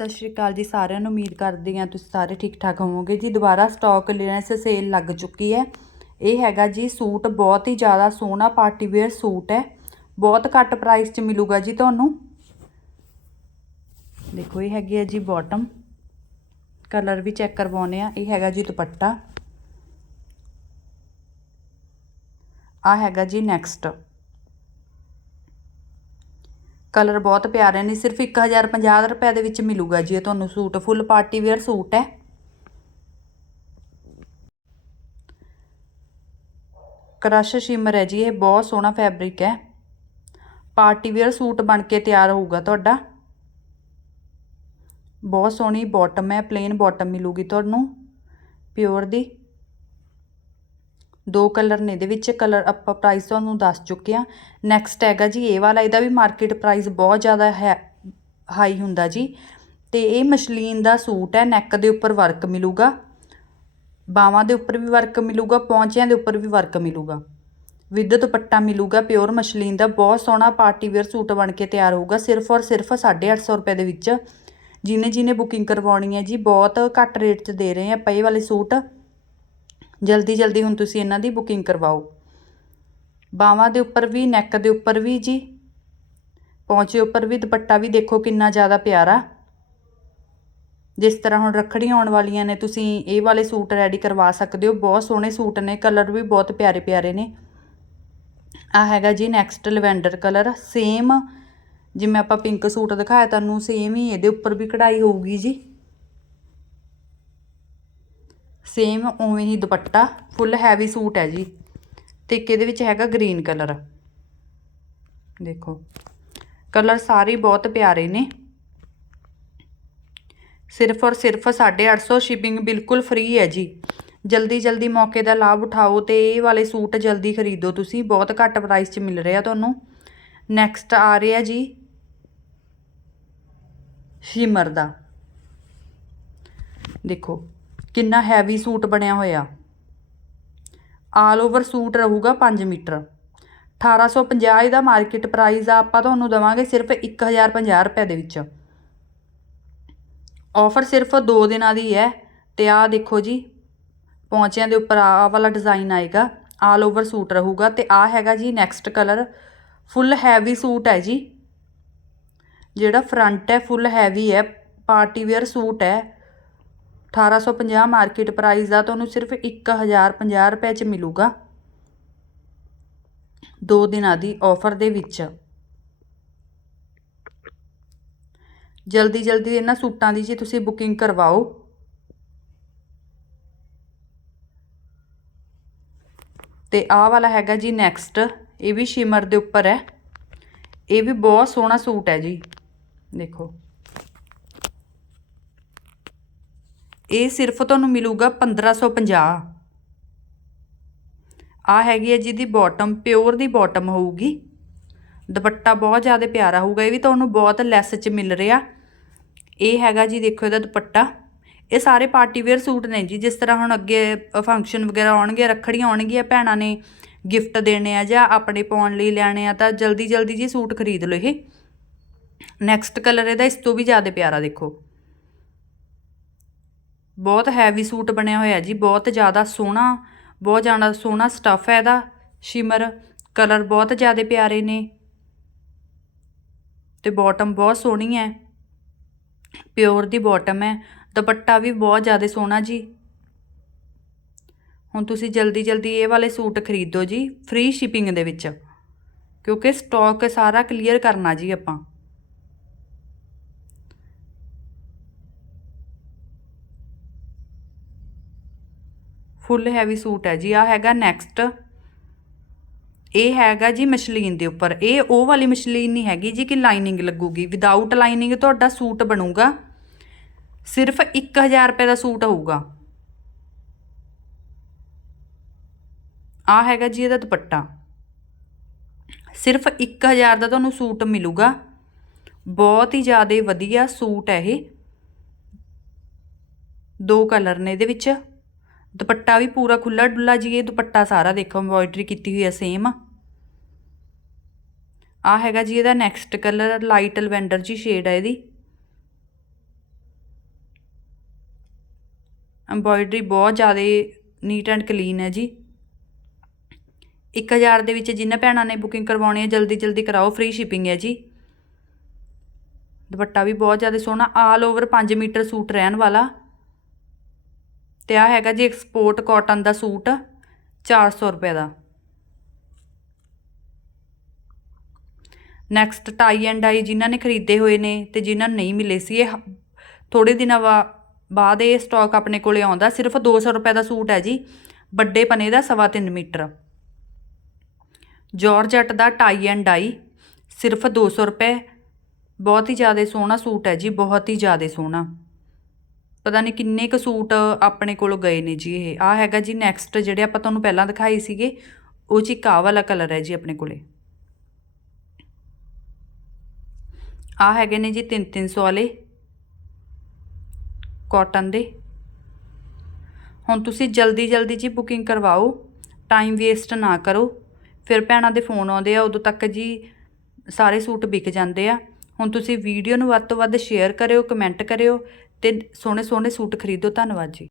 ਸਤਿ ਸ਼੍ਰੀ ਅਕਾਲ ਜੀ, ਸਾਰਿਆਂ ਨੂੰ ਉਮੀਦ ਕਰਦੀ ਹਾਂ ਤੁਸੀਂ ਸਾਰੇ ਠੀਕ ਠਾਕ ਹੋਵੋਗੇ। ਜੀ, ਦੁਬਾਰਾ ਸਟਾਕ ਕਲੀਅਰੈਂਸ ਸੇਲ ਲੱਗ ਚੁੱਕੀ ਹੈ। ਇਹ ਹੈਗਾ ਜੀ, ਸੂਟ ਬਹੁਤ ਹੀ ਜ਼ਿਆਦਾ ਸੋਹਣਾ ਪਾਰਟੀ ਵੇਅਰ ਸੂਟ ਹੈ। ਬਹੁਤ ਘੱਟ ਪ੍ਰਾਈਸ 'ਚ ਮਿਲੂਗਾ ਜੀ ਤੁਹਾਨੂੰ। ਦੇਖੋ, ਇਹ ਹੈਗੀ ਹੈ ਜੀ ਬਾਟਮ ਕਲਰ ਵੀ ਚੈੱਕ ਕਰਵਾਉਨੇ ਆ ਇਹ ਹੈਗਾ ਜੀ ਦੁਪੱਟਾ। ਆ ਹੈਗਾ ਜੀ ਨੈਕਸਟ ਕਲਰ ਬਹੁਤ ਪਿਆਰੇ ਨੇ, ਸਿਰਫ 1050 ਰੁਪਏ ਦੇ ਵਿੱਚ ਮਿਲੂਗਾ ਜੀ ਇਹ ਤੁਹਾਨੂੰ suit, full party wear suit ਹੈ। ਕਰਸ਼ ਸ਼ਿਮਰ ਹੈ ਜੀ, ਇਹ ਬਹੁਤ ਸੋਹਣਾ ਫੈਬਰਿਕ ਹੈ। ਪਾਰਟੀ ਵੇਅਰ ਸੂਟ ਬਣ ਕੇ ਤਿਆਰ ਹੋਊਗਾ ਤੁਹਾਡਾ। ਬਹੁਤ ਸੋਹਣੀ ਬਾਟਮ ਹੈ ਪਲੇਨ ਬਾਟਮ ਮਿਲੂਗੀ ਤੁਹਾਨੂੰ ਪਿਓਰ ਦੀ। ਦੋ ਕਲਰ ਨੇ ਇਹਦੇ ਵਿੱਚ। ਕਲਰ ਆਪਾਂ ਪ੍ਰਾਈਸ ਤੁਹਾਨੂੰ ਦੱਸ ਚੁੱਕੇ ਆ ਨੈਕਸਟ ਹੈਗਾ ਜੀ, ਇਹ ਵਾਲਾ, ਇਹਦਾ ਵੀ ਮਾਰਕੀਟ ਪ੍ਰਾਈਸ ਬਹੁਤ ਜ਼ਿਆਦਾ ਹੈ ਹਾਈ ਹੁੰਦਾ ਜੀ। ਤੇ ਇਹ ਮਸ਼ਲੀਨ ਦਾ ਸੂਟ ਹੈ ਨੈਕ ਦੇ ਉੱਪਰ ਵਰਕ ਮਿਲੂਗਾ। ਬਾਹਾਂ ਦੇ ਉੱਪਰ ਵੀ ਵਰਕ ਮਿਲੂਗਾ, ਪੌਂਚਿਆਂ ਦੇ ਉੱਪਰ ਵੀ ਵਰਕ ਮਿਲੂਗਾ। ਵਿਦ ਦੁਪੱਟਾ ਮਿਲੂਗਾ ਪਿਓਰ ਮਸ਼ਲੀਨ ਦਾ, ਬਹੁਤ ਸੋਹਣਾ ਪਾਰਟੀ ਵੇਅਰ ਸੂਟ ਬਣ ਕੇ ਤਿਆਰ ਹੋਊਗਾ, ਸਿਰਫ ਔਰ ਸਿਰਫ 850 ਰੁਪਏ ਦੇ ਵਿੱਚ। ਜਿਹਨੇ ਜਿਹਨੇ ਬੁਕਿੰਗ ਕਰਵਾਉਣੀ ਹੈ ਜੀ, ਬਹੁਤ ਘੱਟ ਰੇਟ 'ਚ ਦੇ ਰਹੇ ਆ ਪਏ ਵਾਲੇ ਸੂਟ। ਜਲਦੀ ਜਲਦੀ ਹੁਣ ਤੁਸੀਂ ਇਹਨਾਂ ਦੀ ਬੁਕਿੰਗ ਕਰਵਾਓ। ਬਾਹਾਂ ਦੇ ਉੱਪਰ ਵੀ, ਨੈਕ ਦੇ ਉੱਪਰ ਵੀ ਜੀ। ਪੌਂਚੇ ਉੱਪਰ ਵੀ, ਦੁਪੱਟਾ ਵੀ ਦੇਖੋ ਕਿੰਨਾ ਜ਼ਿਆਦਾ ਪਿਆਰਾ। ਜਿਸ ਤਰ੍ਹਾਂ ਹੁਣ ਰੱਖੜੀਆਂ ਆਉਣ ਵਾਲੀਆਂ ਨੇ, ਤੁਸੀਂ ਇਹ ਵਾਲੇ ਸੂਟ ਰੈਡੀ ਕਰਵਾ ਸਕਦੇ ਹੋ। ਬਹੁਤ ਸੋਹਣੇ ਸੂਟ ਨੇ, ਕਲਰ ਵੀ ਬਹੁਤ ਪਿਆਰੇ ਪਿਆਰੇ ਨੇ। ਆ ਹੈਗਾ ਜੀ ਨੈਕਸਟ ਲਵੈਂਡਰ ਕਲਰ ਸੇਮ ਜਿਵੇਂ ਆਪਾਂ ਪਿੰਕ ਸੂਟ ਦਿਖਾਇਆ, ਤੁਹਾਨੂੰ ਸੇਮ ਹੀ ਇਹਦੇ ਉੱਪਰ ਵੀ ਕਢਾਈ ਹੋਊਗੀ ਜੀ। ਸੇਮ ਉਵੇਂ ਹੀ ਦੁਪੱਟਾ ਫੁੱਲ ਹੈਵੀ ਸੂਟ ਹੈ ਜੀ। ਤੇ ਇੱਕ ਇਹਦੇ ਵਿੱਚ ਹੈਗਾ ਗ੍ਰੀਨ ਕਲਰ ਦੇਖੋ ਕਲਰ ਸਾਰੇ ਬਹੁਤ ਪਿਆਰੇ ਨੇ। ਸਿਰਫ ਔਰ ਸਿਰਫ 850 ਸ਼ਿਪਿੰਗ ਬਿਲਕੁਲ ਫ੍ਰੀ ਹੈ ਜੀ। ਜਲਦੀ ਜਲਦੀ ਮੌਕੇ ਦਾ ਲਾਭ ਉਠਾਓ ਤੇ ਇਹ ਵਾਲੇ ਸੂਟ ਜਲਦੀ ਖਰੀਦੋ ਤੁਸੀਂ। ਬਹੁਤ ਘੱਟ ਪ੍ਰਾਈਸ 'ਚ ਮਿਲ ਰਿਹਾ ਤੁਹਾਨੂੰ। ਨੈਕਸਟ ਆ ਰਿਹਾ ਜੀ ਸ਼ਿਮਰ ਦਾ। ਦੇਖੋ ਕਿੰਨਾ ਹੈਵੀ ਸੂਟ ਬਣਿਆ ਹੋਇਆ। ਆਲ ਓਵਰ ਸੂਟ ਰਹੂਗਾ 5 ਮੀਟਰ। 1850 ਇਹਦਾ ਮਾਰਕੀਟ ਪ੍ਰਾਈਸ ਆ, ਆਪਾਂ ਤੁਹਾਨੂੰ ਦਵਾਂਗੇ ਸਿਰਫ 1050 ਰੁਪਏ ਦੇ ਵਿੱਚ। ਆਫਰ ਸਿਰਫ 2 ਦਿਨਾਂ ਦੀ ਹੈ ਤੇ ਆਹ ਦੇਖੋ ਜੀ, ਪੌਂਚਿਆਂ ਦੇ ਉੱਪਰ ਆਹ ਵਾਲਾ ਡਿਜ਼ਾਈਨ ਆਏਗਾ ਆਲ ਓਵਰ ਸੂਟ ਰਹੂਗਾ ਤੇ ਆਹ ਹੈਗਾ ਜੀ next colour full heavy suit ਹੈ ਜੀ। ਜਿਹੜਾ ਫਰੰਟ ਹੈ ਫੁੱਲ ਹੈਵੀ ਹੈ ਪਾਰਟੀ ਵੇਅਰ ਸੂਟ ਹੈ। 1850 ਮਾਰਕੀਟ ਪ੍ਰਾਈਸ ਦਾ ਤੁਹਾਨੂੰ ਸਿਰਫ 1050 ਰੁਪਏ ਚ ਮਿਲੂਗਾ। ਦੋ ਦਿਨਾਂ ਦੀ ਆਫਰ ਦੇ ਵਿੱਚ। ਜਲਦੀ ਜਲਦੀ ਇਹਨਾਂ ਸੂਟਾਂ ਦੀ ਜੀ ਤੁਸੀਂ ਬੁਕਿੰਗ ਕਰਵਾਓ। ਤੇ ਆਹ ਵਾਲਾ ਹੈਗਾ ਜੀ ਨੈਕਸਟ ਇਹ ਵੀ ਸ਼ਿਮਰ ਦੇ ਉੱਪਰ ਹੈ। ਇਹ ਵੀ ਬਹੁਤ ਸੋਹਣਾ ਸੂਟ ਹੈ ਜੀ। ਦੇਖੋ। ਇਹ ਸਿਰਫ ਤੁਹਾਨੂੰ ਮਿਲੂਗਾ 1550 ਆ ਹੈਗੀ ਹੈ ਜਿਹਦੀ ਬਾਟਮ ਪਿਓਰ ਦੀ ਬਾਟਮ ਹੋਊਗੀ। ਦੁਪੱਟਾ ਬਹੁਤ ਜ਼ਿਆਦਾ ਪਿਆਰਾ ਹੋਊਗਾ, ਇਹ ਵੀ ਤੁਹਾਨੂੰ ਬਹੁਤ ਲੈਸ 'ਚ ਮਿਲ ਰਿਹਾ। ਇਹ ਹੈਗਾ ਜੀ, ਦੇਖੋ ਇਹਦਾ ਦੁਪੱਟਾ। ਇਹ ਸਾਰੇ ਪਾਰਟੀ ਵੇਅਰ ਸੂਟ ਨੇ ਜੀ, ਜਿਸ ਤਰ੍ਹਾਂ ਹੁਣ ਅੱਗੇ ਫੰਕਸ਼ਨ ਵਗੈਰਾ ਆਉਣਗੇ, ਰੱਖੜੀਆਂ ਆਉਣਗੀਆਂ ਭੈਣਾਂ ਨੇ ਗਿਫਟ ਦੇਣੇ ਆ ਜਾਂ ਆਪਣੇ ਪਾਉਣ ਲਈ ਲੈਣੇ ਆ, ਤਾਂ ਜਲਦੀ ਜਲਦੀ ਜੀ ਸੂਟ ਖਰੀਦ ਲਓ ਇਹ। ਨੈਕਸਟ ਕਲਰ ਇਹਦਾ ਇਸ ਤੋਂ ਵੀ ਜ਼ਿਆਦਾ ਪਿਆਰਾ ਦੇਖੋ। ਬਹੁਤ ਹੈਵੀ ਸੂਟ ਬਣਿਆ ਹੋਇਆ ਜੀ, ਬਹੁਤ ਜ਼ਿਆਦਾ ਸੋਹਣਾ, ਬਹੁਤ ਜ਼ਿਆਦਾ ਸੋਹਣਾ ਸਟੱਫ ਹੈ ਇਹਦਾ ਸ਼ਿਮਰ ਕਲਰ ਬਹੁਤ ਜ਼ਿਆਦਾ ਪਿਆਰੇ ਨੇ। ਤੇ ਬਾਟਮ ਬਹੁਤ ਸੋਹਣੀ ਹੈ ਪਿਓਰ ਦੀ ਬਾਟਮ ਹੈ, ਦੁਪੱਟਾ ਵੀ ਬਹੁਤ ਜ਼ਿਆਦਾ ਸੋਹਣਾ ਜੀ। ਹੁਣ ਤੁਸੀਂ ਜਲਦੀ ਜਲਦੀ ਇਹ ਵਾਲੇ ਸੂਟ ਖਰੀਦੋ ਜੀ ਫ੍ਰੀ ਸ਼ਿਪਿੰਗ ਦੇ ਵਿੱਚ, ਕਿਉਂਕਿ ਸਟਾਕ ਸਾਰਾ ਕਲੀਅਰ ਕਰਨਾ ਜੀ ਆਪਾਂ। ਫੁੱਲ ਹੈਵੀ ਸੂਟ ਹੈ ਜੀ ਆ ਹੈਗਾ ਨੈਕਸਟ ਇਹ ਹੈਗਾ ਜੀ ਮਸ਼ਲੀਨ ਦੇ ਉੱਪਰ। ਇਹ ਉਹ ਵਾਲੀ ਮਸ਼ਲੀਨ ਨਹੀਂ ਹੈਗੀ ਜੀ ਕਿ ਲਾਈਨਿੰਗ ਲੱਗੂਗੀ। ਵਿਦਆਊਟ ਲਾਈਨਿੰਗ ਤੁਹਾਡਾ ਸੂਟ ਬਣੂਗਾ। ਸਿਰਫ 1000 ਰੁਪਏ ਦਾ ਸੂਟ ਹੋਊਗਾ। ਆ ਹੈਗਾ ਜੀ ਇਹਦਾ ਦੁਪੱਟਾ। ਸਿਰਫ 1000 ਦਾ ਤੁਹਾਨੂੰ ਸੂਟ ਮਿਲੂਗਾ। ਬਹੁਤ ਹੀ ਜ਼ਿਆਦਾ ਵਧੀਆ ਸੂਟ ਹੈ ਇਹ। ਦੋ ਕਲਰ ਨੇ ਇਹਦੇ ਵਿੱਚ। ਦੁਪੱਟਾ ਵੀ ਪੂਰਾ ਖੁੱਲਾ ਡੁੱਲਾ ਜੀ, ਇਹ ਦੁਪੱਟਾ ਸਾਰਾ ਦੇਖੋ ਐਮਬੋਇਡਰੀ ਕੀਤੀ ਹੋਈ ਹੈ ਸੇਮ ਆ। ਹੈਗਾ ਜੀ ਇਹਦਾ ਨੈਕਸਟ ਕਲਰ ਲਾਈਟ ਲਵੈਂਡਰ ਜੀ ਸ਼ੇਡ ਹੈ ਇਹਦੀ। ਐਮਬੋਇਡਰੀ ਬਹੁਤ ਜ਼ਿਆਦਾ ਨੀਟ ਐਂਡ ਕਲੀਨ ਹੈ ਜੀ। 1000 ਦੇ ਵਿੱਚ ਜਿੰਨਾ ਭੈਣਾਂ ਨੇ ਬੁਕਿੰਗ ਕਰਵਾਉਣੀ ਹੈ, ਜਲਦੀ ਜਲਦੀ ਕਰਾਓ ਫ੍ਰੀ ਸ਼ਿਪਿੰਗ ਹੈ ਜੀ। ਦੁਪੱਟਾ ਵੀ ਬਹੁਤ ਜ਼ਿਆਦਾ ਸੋਹਣਾ ਆਲ ਓਵਰ 5 ਮੀਟਰ ਸੂਟ ਰਹਿਣ ਵਾਲਾ। ਤੇ ਆ ਹੈਗਾ ਜੀ ਐਕਸਪੋਰਟ ਕਾਟਨ ਦਾ ਸੂਟ 400 ਰੁਪਏ ਦਾ। ਨੈਕਸਟ ਟਾਈ ਐਂਡ ਡਾਈ ਜਿਨ੍ਹਾਂ ਨੇ ਖਰੀਦੇ ਹੋਏ ਨੇ ਤੇ ਜਿਨ੍ਹਾਂ ਨੂੰ ਨਹੀਂ ਮਿਲੇ ਸੀ, ਇਹ ਥੋੜੇ ਦਿਨਾਂ ਬਾਅਦ ਇਹ ਸਟਾਕ ਆਪਣੇ ਕੋਲੇ ਆਉਂਦਾ, ਸਿਰਫ 200 ਰੁਪਏ ਦਾ ਸੂਟ ਹੈ ਜੀ, ਵੱਡੇ ਪਨੇ ਦਾ ਸਵਾ ਤਿੰਨ ਮੀਟਰ। ਜਾਰਜਟ ਦਾ ਟਾਈ ਐਂਡ ਡਾਈ ਸਿਰਫ 200 ਰੁਪਏ, ਬਹੁਤ ਹੀ ਜ਼ਿਆਦਾ ਸੋਹਣਾ ਸੂਟ ਹੈ ਜੀ, ਬਹੁਤ ਹੀ ਜ਼ਿਆਦਾ ਸੋਹਣਾ। ਪਤਾ ਨਹੀਂ ਕਿੰਨੇ ਕੁ ਸੂਟ ਆਪਣੇ ਕੋਲੋਂ ਗਏ ਨੇ ਜੀ ਇਹ। ਆ ਹੈਗਾ ਜੀ ਨੈਕਸਟ ਜਿਹੜੇ ਆਪਾਂ ਤੁਹਾਨੂੰ ਪਹਿਲਾਂ ਦਿਖਾਏ ਸੀਗੇ, ਉਹ 'ਚ ਇੱਕ ਆਹ ਵਾਲਾ ਕਲਰ ਹੈ ਜੀ ਆਪਣੇ ਕੋਲੇ। ਆ ਹੈਗੇ ਨੇ ਜੀ 3-300 ਵਾਲੇ ਕਾਟਨ ਦੇ। ਹੁਣ ਤੁਸੀਂ ਜਲਦੀ ਜਲਦੀ ਜੀ ਬੁਕਿੰਗ ਕਰਵਾਓ ਟਾਈਮ ਵੇਸਟ ਨਾ ਕਰੋ। ਫਿਰ ਭੈਣਾਂ ਦੇ ਫੋਨ ਆਉਂਦੇ ਆ, ਉਦੋਂ ਤੱਕ ਜੀ ਸਾਰੇ ਸੂਟ ਵਿਕ ਜਾਂਦੇ ਆ। ਹੁਣ ਤੁਸੀਂ ਵੀਡੀਓ ਨੂੰ ਵੱਧ ਤੋਂ ਵੱਧ ਸ਼ੇਅਰ ਕਰਿਓ ਕਮੈਂਟ ਕਰਿਓ ਅਤੇ ਸੋਹਣੇ ਸੋਹਣੇ ਸੂਟ ਖਰੀਦੋ ਧੰਨਵਾਦ ਜੀ।